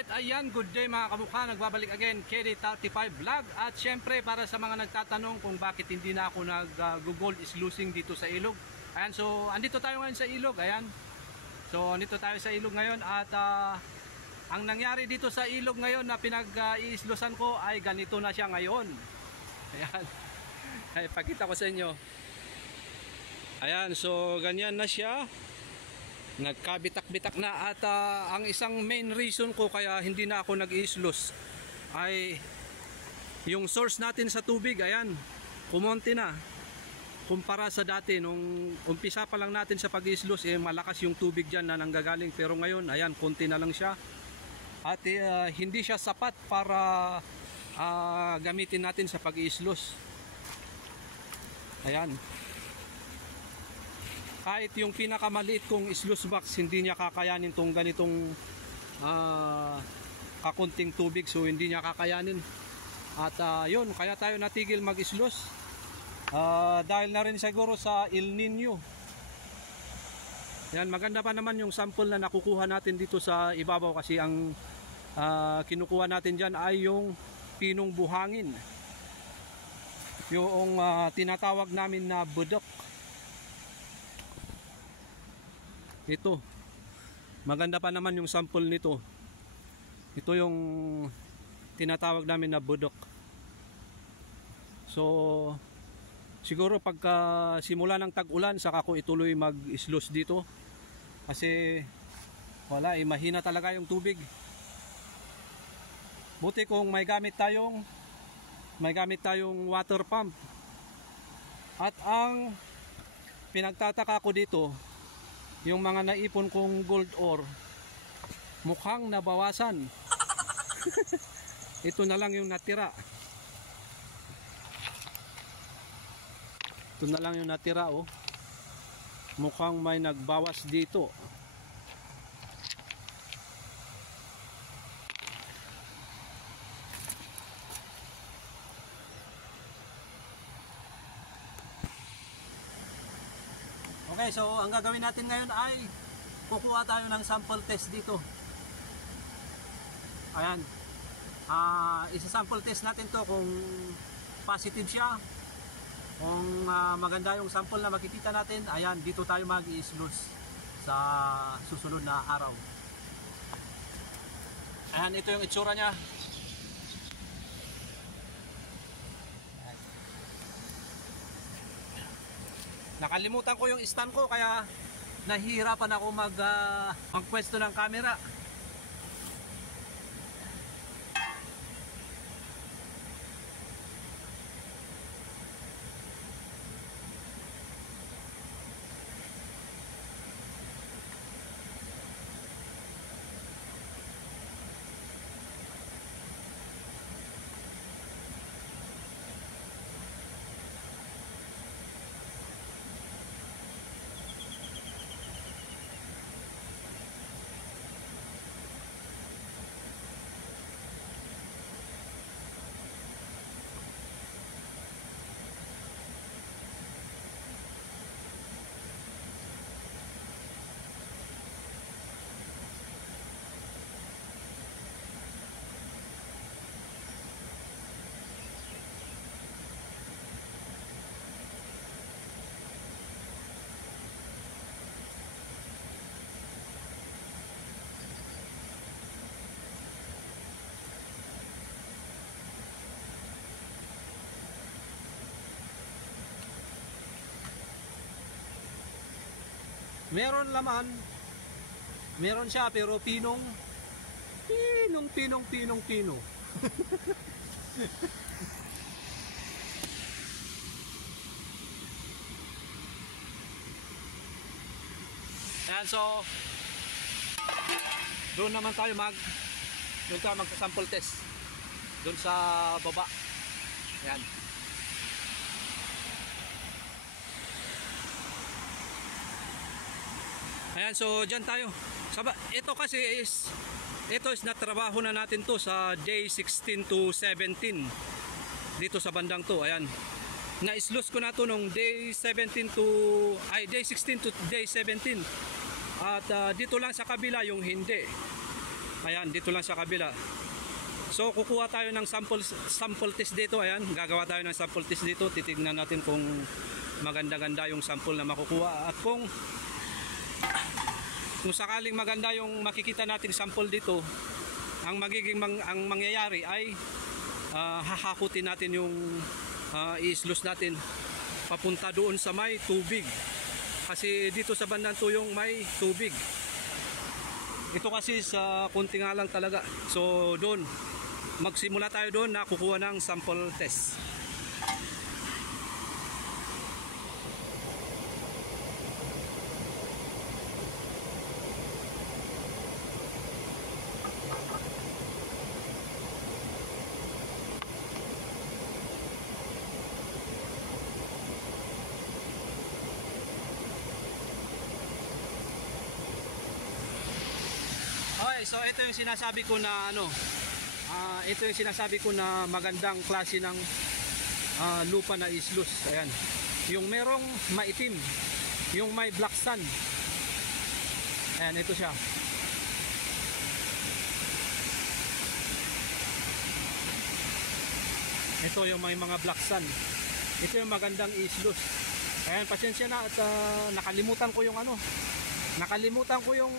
Alright, ayan, good day mga kamukha. Nagbabalik again, KD35 Vlog. At syempre, para sa mga nagtatanong kung bakit hindi na ako nag-gold is losing dito sa ilog. Ayan, so andito tayo ngayon sa ilog. Ayan, so andito tayo sa ilog ngayon. At ang nangyari dito sa ilog ngayon na pinag-iislusan ko ay ganito na siya ngayon. Ayan, ay pakita ko sa inyo. Ayan, so ganyan na siya. Nagkabitak-bitak na. At ang isang main reason ko kaya hindi na ako nag-iislos ay yung source natin sa tubig. Ayan, kumonti na kumpara sa dati. Nung umpisa pa lang natin sa pag-iislos, malakas yung tubig dyan na nanggagaling. Pero ngayon, ayan, konti na lang siya. At hindi siya sapat para gamitin natin sa pag-iislos. Ayan, kahit yung pinakamaliit kong sluice box, hindi niya kakayanin tong ganitong kakunting tubig. So hindi niya kakayanin. At yun, kaya tayo natigil mag-sluice. Dahil na rin siguro sa El Nino. Yan, maganda pa naman yung sample na nakukuha natin dito sa ibabaw. Kasi ang kinukuha natin dyan ay yung pinong buhangin. Yung tinatawag namin na budok. Ito, maganda pa naman yung sample nito. Ito yung tinatawag namin na budok. So siguro pagka simula ng tag-ulan saka ko ituloy mag-sluice dito. Kasi wala, mahina talaga yung tubig. Buti kung may gamit tayong water pump. At ang pinagtataka ko dito, yung mga naipon kong gold ore mukhang nabawasan. Ito na lang yung natira. Ito na lang yung natira, oh. Mukhang may nagbawas dito. Okay, so ang gagawin natin ngayon ay kukuha tayo ng sample test dito. Ayan, isa-sample test natin to kung positive siya, kung maganda yung sample na makikita natin. Ayan, dito tayo mag-i-sluice sa susunod na araw. Ayan, ito yung itsura nya. Nakalimutan ko yung stand ko kaya nahihirapan ako magpwesto ng camera. Meron laman, meron siya pero pino. Ayan, so doon naman tayo magsa-sample test doon sa baba. Ayan. Ayan, so dyan tayo. Ito kasi is natrabaho na natin to sa day 16 to 17 dito sa bandang to. Ayan, na-sluice ko na to nung day 16 to day 17. At dito lang sa kabila yung hindi. Ayan, dito lang sa kabila. So kukuha tayo ng sample test dito. Ayan, gagawa tayo ng sample test dito. Titignan natin kung maganda-ganda yung sample na makukuha, at kung sakaling maganda yung makikita nating sample dito, ang mangyayari ay hahakutin natin yung i-sluice natin papunta doon sa may tubig, kasi dito sa bandang tuyong may tubig. Ito kasi sa kunti nga lang talaga. So doon magsimula tayo doon na kukuha ng sample test. Okay, so ito yung sinasabi ko na ito yung sinasabi ko na magandang klase ng lupa na i-sluice. Ayan, yung merong maitim, yung may black sand. Ayan, ito siya. Ito yung may mga black sand. Ito yung magandang i-sluice. Ayan, pasensya na at nakalimutan ko yung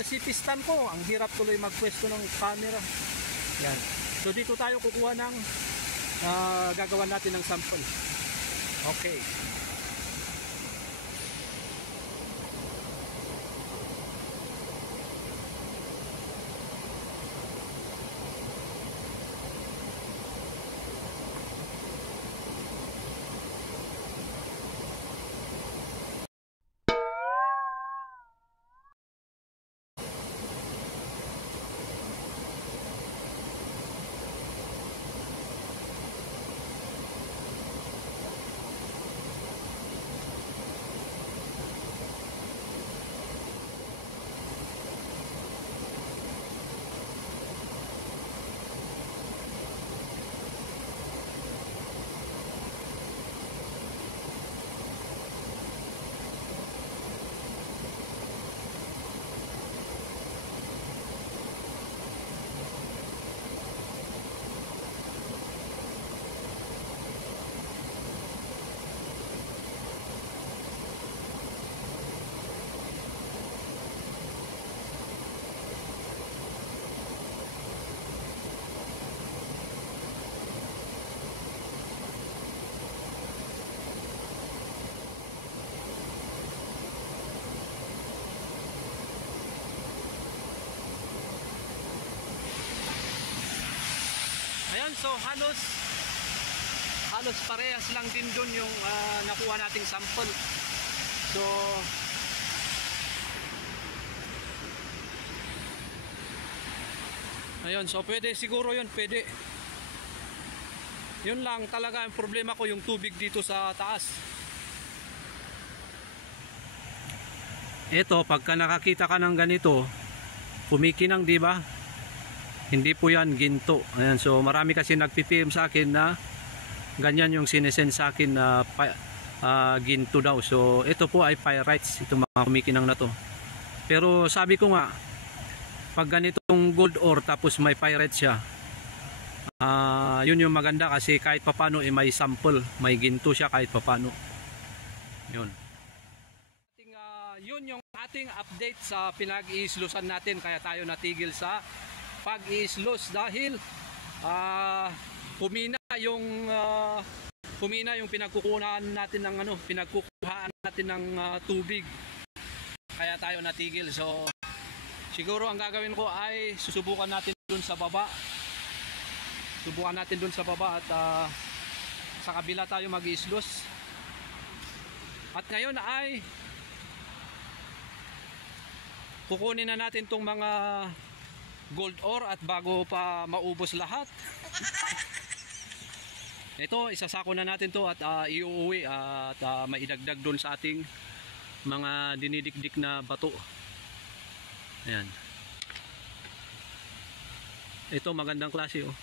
CP stand ko. Ang hirap tuloy magpwesto ng camera. Yan. So dito tayo kukuha ng gagawa natin ng sample. Okay. Ayan, so halos parehas lang din dun yung nakuha nating sample. So ayun, so pwede siguro yun, pwede. Yun lang talaga ang problema ko, yung tubig dito sa taas. Ito, pagka nakakita ka ng ganito, kumikinang, di ba? Hindi po yan ginto. Ayan, so marami kasi nagpipim sa akin na ganyan yung sinesend sa akin na ginto daw. So ito po ay pyrites, ito mga kumikinang na to. Pero sabi ko nga, pag ganitong gold ore tapos may pyrites siya, yun yung maganda, kasi kahit papano may sample, may ginto siya kahit papano. Yun. Yun yung ating update sa pinag-iislusan natin, kaya tayo natigil sa pag-i-sluice dahil humina yung pinagkukuhaan natin ng pinagkukuhaan natin ng tubig, kaya tayo natigil. So siguro ang gagawin ko ay susubukan natin dun sa baba, at sa kabila tayo mag-i-sluice. At ngayon ay kukunin na natin tong mga gold ore, at bago pa maubos lahat, ito isasako na natin to at iuuwi at maidagdag doon sa ating mga dinidikdik na bato. Ayan, ito magandang klase, oh.